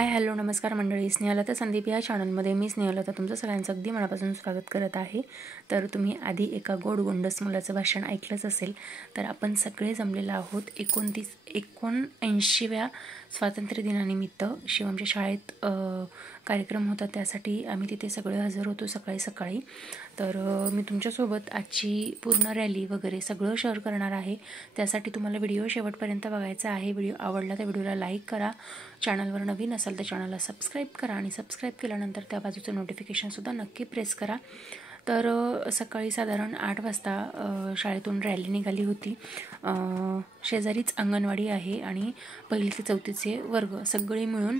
Hi hello नमस्कार मंडळी, स्नेहलता संदीप या चॅनलमध्ये मी स्नेहलता तुमचं सगळ्यांचं अगदी मनापासून स्वागत करत आहे। तर तुम्ही आधी एका गोड गोंडस मुलाचं भाषण ऐकलंच असेल। तर आपण सगळे जमलेलो आहोत 79व्या स्वातंत्र्य दिनानिमित्त शिवमच्या शाळेत कार्यक्रम होता, त्यासाठी आम्ही तिथे सगळे हजर होतो सकाळी। तर मी तुमच्यासोबत आजची पूर्ण रॅली वगैरे सगळं शेअर करणार आहे। त्यासाठी तुम्हाला व्हिडिओ शेवटपर्यंत बघायचा आहे। व्हिडिओ आवडला तर व्हिडिओला लाईक करा, चॅनलवर नवीन असाल तर चॅनलला सबस्क्राईब करा आणि सबस्क्राईब केल्यानंतर त्या बाजूचं नोटिफिकेशनसुद्धा नक्की प्रेस करा। तर सकाळी साधारण 8 वाजता शाळेतून रॅली निघाली होती। शेजारीच अंगणवाडी आहे आणि 1ली ते 4थीचे वर्ग सगळे मिळून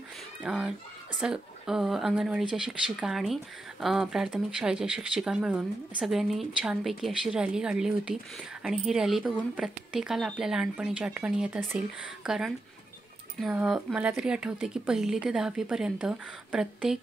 अंगणवाडीच्या शिक्षिका आणि प्राथमिक शाळेच्या शिक्षिका मिळून सगळ्यांनी छानपैकी अशी रॅली काढली होती। आणि ही रॅली बघून प्रत्येकाला आपल्या लहानपणीची आठवण येत असेल, कारण मला तरी आठवते की 1ली ते 10वी पर्यंत प्रत्येक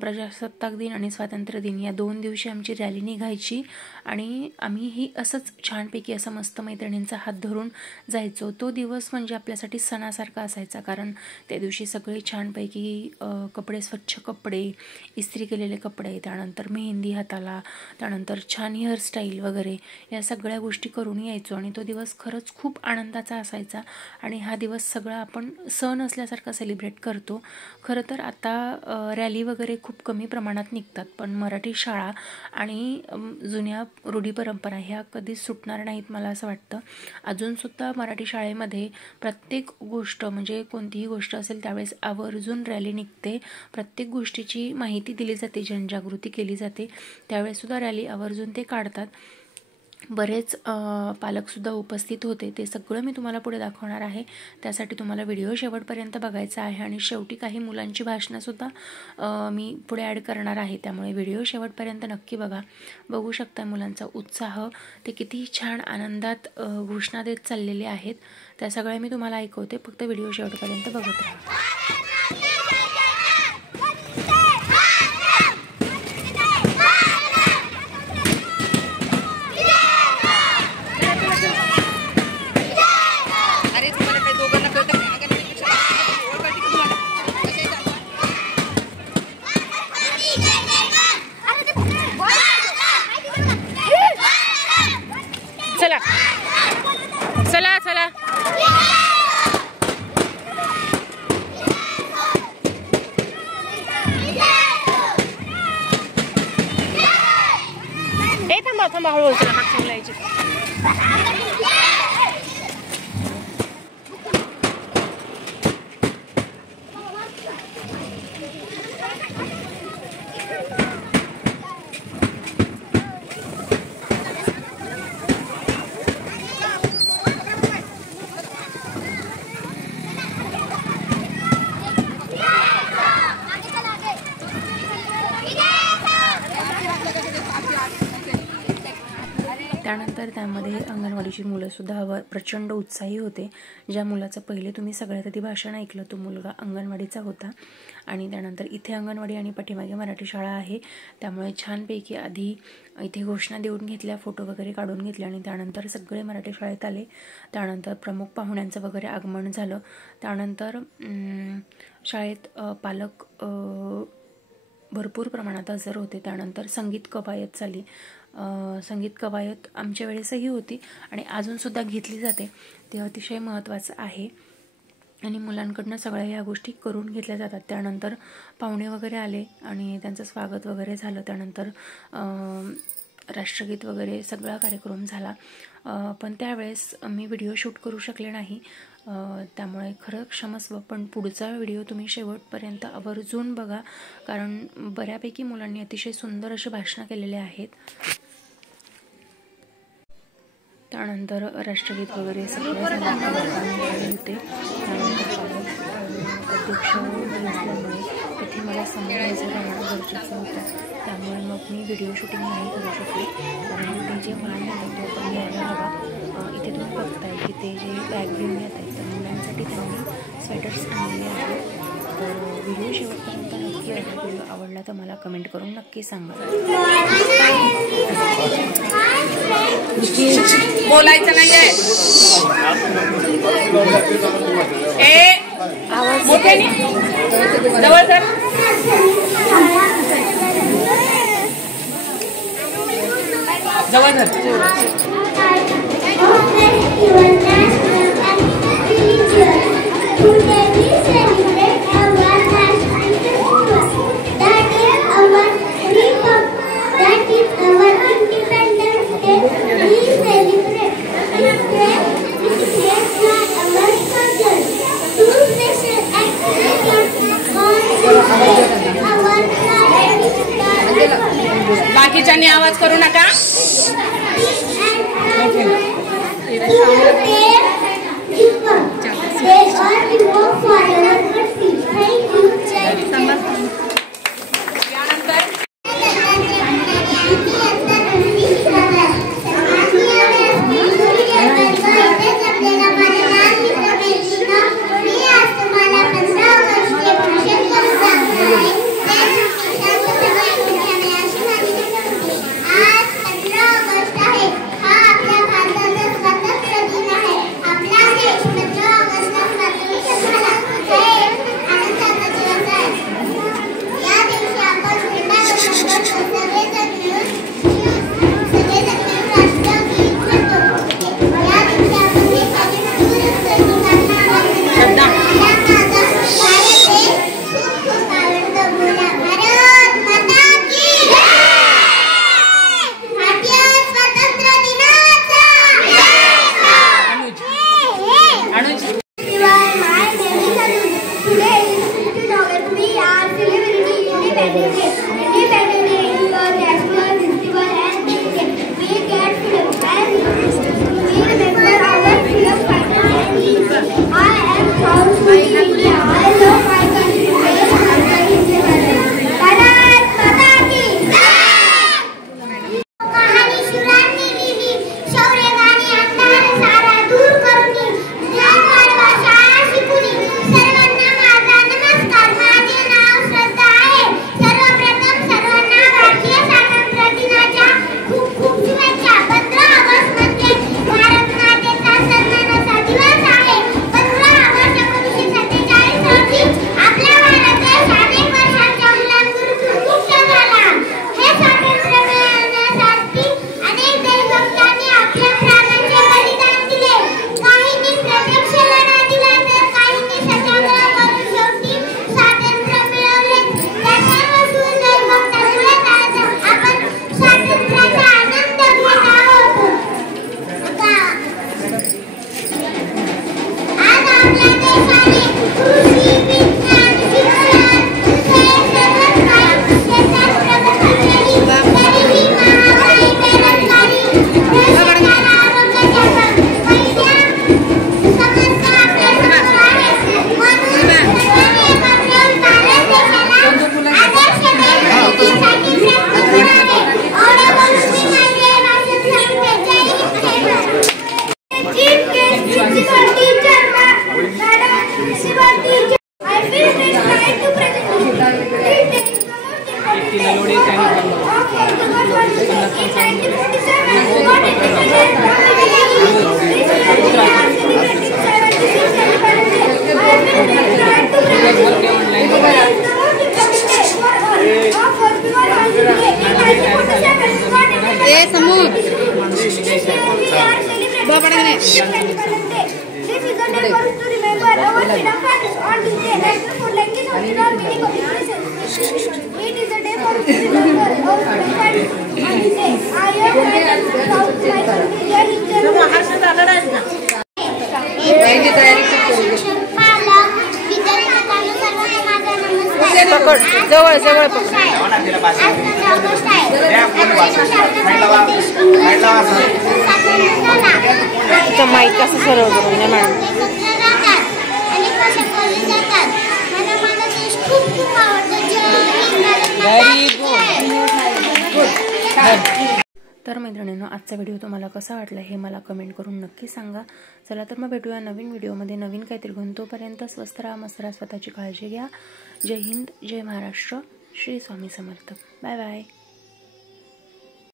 प्रजासत्ताक दिन आणि स्वातंत्र्य दिन या 2 दिवशी आमची रॅली निघायची आणि आम्हीही असंच छानपैकी असं मस्त मैत्रिणींचा हात धरून जायचो। तो दिवस म्हणजे आपल्यासाठी सणासारखा असायचा, कारण त्या दिवशी सगळे छानपैकी कपडे, स्वच्छ कपडे, इस्त्री केलेले कपडे, त्यानंतर मेहंदी हाताला, त्यानंतर छान हेअरस्टाईल वगैरे या सगळ्या गोष्टी करून यायचो आणि तो दिवस खरंच खूप आनंदाचा असायचा। आणि हा दिवस सगळा आपण सण असल्यासारखा सेलिब्रेट करतो। खरं तर आता रॅली वगैरे खूप कमी प्रमाणात निघतात, पण मराठी शाळा आणि जुन्या रूढी परंपरा ह्या कधीच सुटणार नाहीत मला असं वाटतं। अजूनसुद्धा मराठी शाळेमध्ये प्रत्येक गोष्ट म्हणजे कोणतीही गोष्ट असेल त्यावेळेस आवर्जून रॅली निघते, प्रत्येक गोष्टीची माहिती दिली जाते, जनजागृती केली जाते, त्यावेळेससुद्धा रॅली आवर्जून ते काढतात। बरेच पालकसुद्धा उपस्थित होते, ते सगळं मी तुम्हाला पुढे दाखवणार आहे। त्यासाठी तुम्हाला व्हिडिओ शेवटपर्यंत बघायचा आहे आणि शेवटी काही मुलांची भाषणंसुद्धा मी पुढे ॲड करणार आहे, त्यामुळे व्हिडिओ शेवटपर्यंत नक्की बघू शकता मुलांचा उत्साह, ते किती छान आनंदात घोषणा देत चाललेले आहेत। त्या सगळ्या मी तुम्हाला ऐकवते, फक्त व्हिडिओ शेवटपर्यंत बघत राहा। चला थांबा हळूहळू चला, हात सोडायचे। त्यानंतर त्यामध्ये अंगणवाडीची मुलंसुद्धा प्रचंड उत्साही होते। ज्या मुलाचं पहिले तुम्ही सगळ्यात आधी भाषण ऐकलं तो मुलगा अंगणवाडीचा होता। आणि त्यानंतर इथे अंगणवाडी आणि पाठीमागे मराठी शाळा आहे, त्यामुळे छानपैकी आधी इथे घोषणा देऊन घेतल्या, फोटो वगैरे काढून घेतले आणि त्यानंतर सगळे मराठी शाळेत आले। त्यानंतर प्रमुख पाहुण्यांचं वगैरे आगमन झालं। त्यानंतर शाळेत पालक भरपूर प्रमाणात हजर होते। त्यानंतर संगीत कवायत झाली। संगीत कवायत आमच्या वेळेसही होती आणि अजूनसुद्धा घेतली जाते, ते अतिशय महत्त्वाचं आहे आणि मुलांकडनं सगळ्या ह्या गोष्टी करून घेतल्या जातात। त्यानंतर पाहुणे वगैरे आले आणि त्यांचं स्वागत वगैरे झालं। त्यानंतर राष्ट्रगीत वगैरे सगळा कार्यक्रम झाला, पण त्यावेळेस मी व्हिडिओ शूट करू शकले नाही, त्यामुळे खरं क्षमस्व। पण पुढचा व्हिडिओ तुम्ही शेवटपर्यंत आवर्जून बघा, कारण बऱ्यापैकी मुलांनी अतिशय सुंदर असे भाषणं केलेले आहेत। त्यानंतर राष्ट्रगीत वगैरे सगळे होते। त्यानंतर अध्यक्ष असल्यामुळे तिथे मला समोर हजर राहणं गरजेचं होतं, त्यामुळे मग मी व्हिडिओ शूटिंग नाही करू शकले, कारण ते जे वाहन येतात तो पण घ्यायला हवा। इथे तुम्ही बघताय की ते जे बॅग घेऊन येत आहेत तर मुलांसाठी त्यांनी स्वेटर्स आणलेले आहेत। तर व्हिडिओ शेवटपर्यंत नक्की बघा, व्हिडिओ आवडला तर मला कमेंट करून नक्की सांगा। बोलायचं नाहीये। आवाज मोठ्याने जवळ कर. जवळ धर. बाकीच्यांनी आवाज करू नका. जवळ जवळ माईक कसं सरळ करून द्या मॅडम. तर मैत्रिणींनो, आजचा व्हिडिओ तुम्हाला कसा वाटला हे मला कमेंट करून नक्की सांगा. चला तर मग भेटूया नवीन व्हिडिओमध्ये नवीन काहीतरी घेऊन. तोपर्यंत स्वस्त राहा, मस्त राहा, स्वतःची काळजी घ्या. जय हिंद, जय महाराष्ट्र, श्री स्वामी समर्थ. Bye bye.